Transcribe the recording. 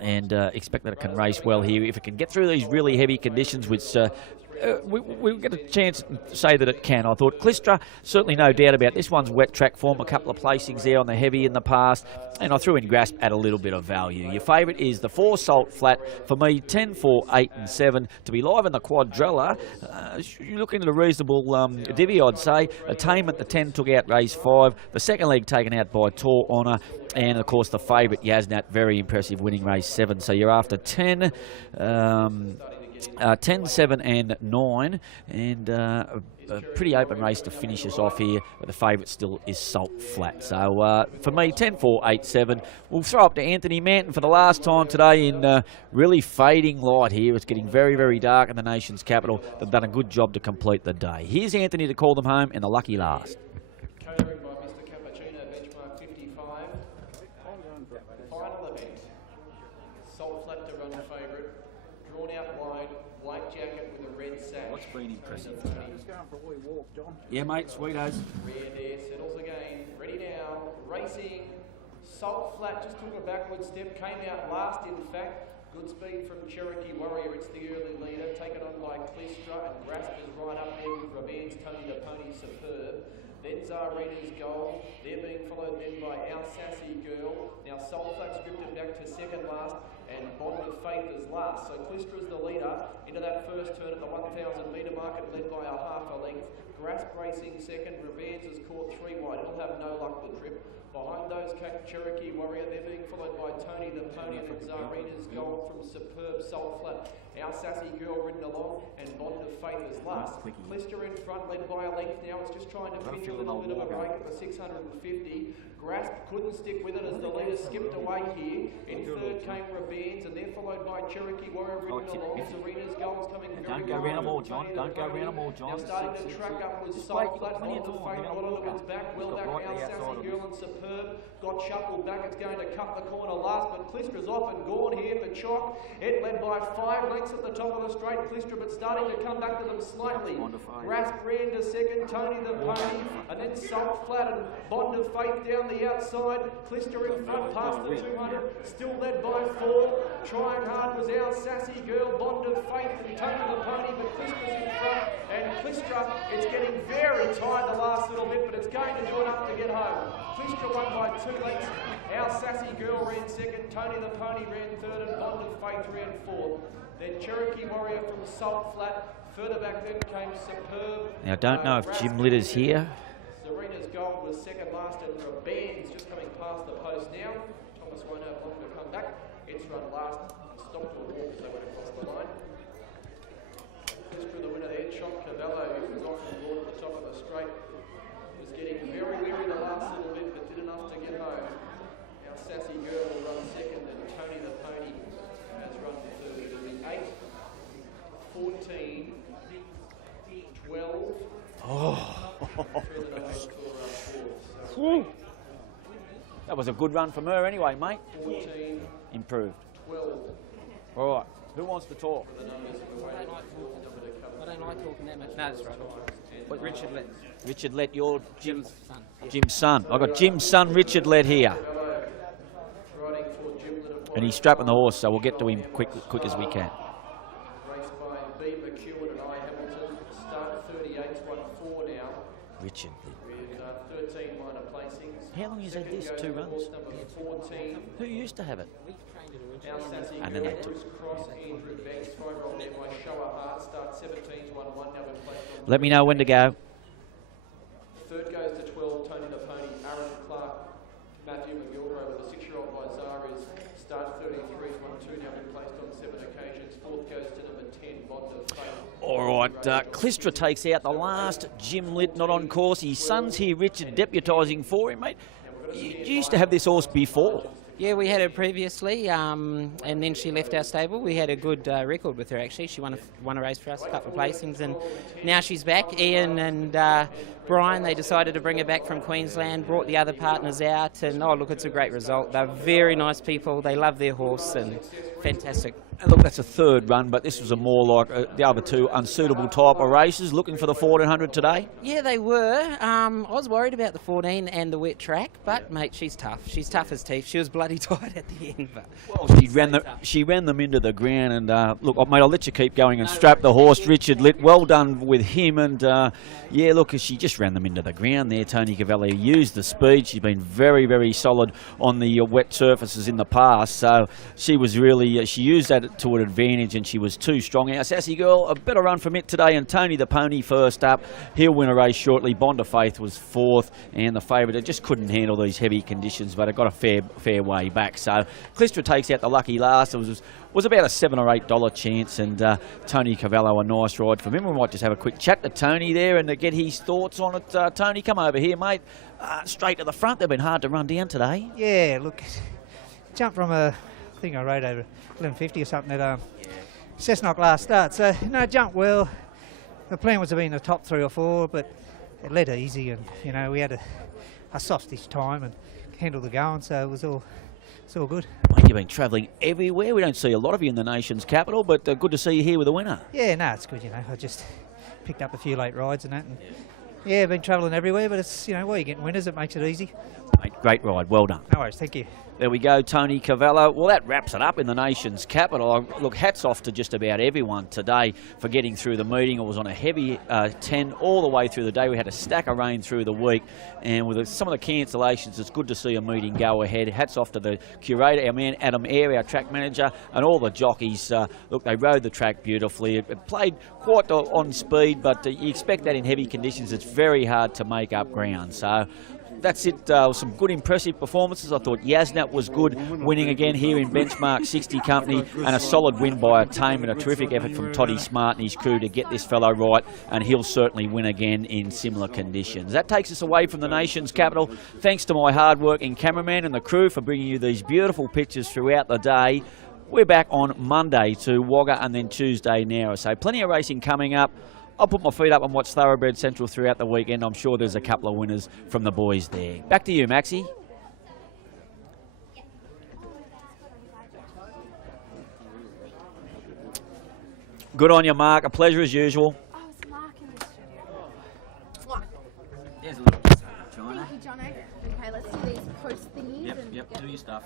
and expect that it can race well here. If it can get through these really heavy conditions, which we get a chance to say that it can. I thought Klisstra, certainly no doubt about this one's wet track form, a couple of placings there on the heavy in the past, and I threw in Grasp at a little bit of value. Your favourite is the 4 Salt Flat. For me, 10, 4, 8 and 7 to be live in the quadrilla. You're looking at a reasonable divvy, I'd say. Attainment, the 10 took out race 5. The second leg taken out by Tor Honour. And, of course, the favourite, Yaznat, very impressive, winning race 7. So you're after 10, 10, 7 and 9, and a pretty open race to finish us off here, but the favourite still is Salt Flat. So for me, 10, 4, 8, 7. We'll throw up to Anthony Manton for the last time today in really fading light here. It's getting very, very dark in the nation's capital. They've done a good job to complete the day. Here's Anthony to call them home in the lucky last. Catering by Mr. Cappuccino, benchmark 55. Final event. Salt Flat to run favourite. Drawn out wide, white jacket with a red sash. What's been impressive? Just going for a wee walk, John. Yeah, mate, sweetos. Rear there, settles again. Ready now, racing. Salt Flat just took a backward step, came out last in fact. Good speed from Cherokee Warrior, it's the early leader. Taken on by Klisstra, and Grasp is right up there with Ravan's Tony the Pony Superb. Then Zarina's Gold, they're being followed then by Our Sassy Girl. Now Salt Flat's drifted back to second last, and Bond of Faith is last. So Klistra's the leader into that first turn at the 1,000 metre market, led by a half a length. Grasp racing second, Ravan's has caught 3 wide. It'll have no luck the trip. Behind those, Cherokee Warrior, they're being followed by Tony the Pony from Zarina's Gold from Superb Salt Flat. Our Sassy Girl ridden along, and Bond of Faith is last. Klisstra in front, led by a length now. It's just trying to finish with a little bit of a break at the 650. Grasp couldn't stick with it as the leader skipped away here. In third came Ravan's, and they're followed by Cherokee Warrior ridden along. Zarina's Gold's coming very Don't go round them all, John. Don't go round them all, John. Now starting to track up with Salt Flat. Bond of Faith got onto its back. Well back, Our Sassy Girl and Superb. Got shuffled back. It's going to cut the corner last, but Klistra's off and gone here for Chock. It led by 5 lengths at the top of the straight, Klisstra, but starting to come back to them slightly. Grasp ran to second, Tony the Pony, and then Salt Flat and Bond of Faith down the outside. Klisstra in front past the 200, still led by 4. Trying hard was Our Sassy Girl, Bond of Faith and Tony the Pony, but Klistra's in front, and Klisstra, it's getting very tight the last little bit, but it's going to do enough to get home. Klisstra won by 2 lengths. Our Sassy Girl ran second, Tony the Pony ran third, and Bond of Faith ran fourth. Then Cherokee Warrior from Salt Flat. Further back then came Superb. Now, I don't know if Jim Litter's here. Zarina's Gold was second last, and Ravan's just coming past the post now. Thomas won't have long to come back. It's run last. Stopped to a walk as they went across the line. Klisstra the winner there. Chock Cavallo, who was off the board at the top of the straight, was getting very weary the last little bit, but did enough to get home. Our Sassy Girl will run second, and Tony the Pony has run third. It'll be 8, 14, 12. That was a good run from her anyway, mate. 14, Improved. 12. All right. Who wants to talk? I don't like talking that much. No, that's right. But Richard Lett. Richard Lett, your Jim's son. Jim's son. I've got Jim's son, Richard Lett, here. Riding for Jim Little. And he's strapping the horse, so we'll get to him quick as we can. Raced by B. McEwen and I. Hamilton. Start 38's won 4 now. Richard Lett. With 13 minor placings. How long has he had this? 2 runs? Horse number 14. Who used to have it? Our Sassy And Girl, then they took. Bruce Cross, Andrew Banks, 5-year-old there by Show a Heart. Start 17's won 1. Now we're placed on. Let me know when to go. Third goes to 12, Tony the Pony, Aaron Clark, Matthew McGilvray with a 6-year-old by Zara's. Start 33's won 2, now been placed on 7 occasions. Fourth goes to number 10, Bond of Faith. All right, Klisstra takes out the last Jim Litt not on course. His son's here, Richard, deputising for him, mate. You used to have this horse before. Yeah, we had her previously, and then she left our stable. We had a good record with her, actually. She won a race for us, a couple of placings, and now she's back. Ian and Brian, they decided to bring her back from Queensland, brought the other partners out, and oh look, it's a great result. They're very nice people, they love their horse, and fantastic. And look, that's a third run, but this was a more like the other two unsuitable type of races. Looking for the 1400 today? Yeah, they were. I was worried about the 14 and the wet track, but mate, she's tough. She's tough as teeth. She was bloody tight at the end, but Well, she ran them into the ground, and look, mate, I'll let you keep going and strap the horse, Richard Litt. Well done with him, and yeah, look, she just ran them into the ground there. Tony Cavalli used the speed. She's been very, very solid on the wet surfaces in the past, so she was really she used that to an advantage, and she was too strong. Our Sassy Girl, a better run from it today, and Tony the Pony first up. He'll win a race shortly. Bond of Faith was fourth, and the favourite, it just couldn't handle these heavy conditions, but it got a fair way back. So Klisstra takes out the lucky last. It was about a $7 or $8 chance, and Tony Cavallo, a nice ride from him. We might just have a quick chat to Tony there and get his thoughts on it. Tony, come over here, mate. Straight to the front. They've been hard to run down today. Yeah, look, jumped from I think I rode over 1150 or something at Cessnock last start. So, no, jumped well. The plan was to be in the top 3 or 4, but it led easy, and, you know, we had a softish time and handled the going, so it's all good. Mate, you've been travelling everywhere. We don't see a lot of you in the nation's capital, but good to see you here with a winner. Yeah, no, it's good, you know. I just picked up a few late rides and that. And yeah, been travelling everywhere, but it's, you know, while you're getting winners, it makes it easy. Mate, great ride. Well done. No worries, thank you. There we go, Tony Cavallo. Well, that wraps it up in the nation's capital. Look, hats off to just about everyone today for getting through the meeting. It was on a heavy 10 all the way through the day. We had a stack of rain through the week, and with some of the cancellations, it's good to see a meeting go ahead. Hats off to the curator, our man Adam Eyre, our track manager, and all the jockeys. Look, they rode the track beautifully. It played quite on speed, but you expect that in heavy conditions. It's very hard to make up ground. So that's it. Some good impressive performances. I thought Yasnat was good, winning again here in Benchmark 60 company, and a solid win by a Tame, and a terrific effort from Toddy Smart and his crew to get this fellow right, and he'll certainly win again in similar conditions. That takes us away from the nation's capital. Thanks to my hard-working cameraman and the crew for bringing you these beautiful pictures throughout the day. We're back on Monday to Wagga and then Tuesday now. So plenty of racing coming up. I'll put my feet up and watch Thoroughbred Central throughout the weekend. I'm sure there's a couple of winners from the boys there. Back to you, Maxie. Good on you, Mark. A pleasure as usual. Oh, it's Mark in the studio. There's a little China. Thank you, Jono. Okay, let's do these post thingies. Yep, do your stuff.